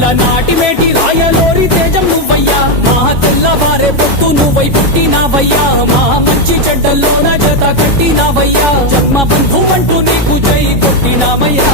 నాటి మేటి రాయలోరి తేజం నువ్వయ్యా మా తెల్లవారే పొత్తు నువ్వై పుట్టినావయ్యా మా మంచి చెడ్డల్లోన జత కట్టినావయ్యా జన్మ బంధు అంటూ నీకు జై కొట్టినావయ్యా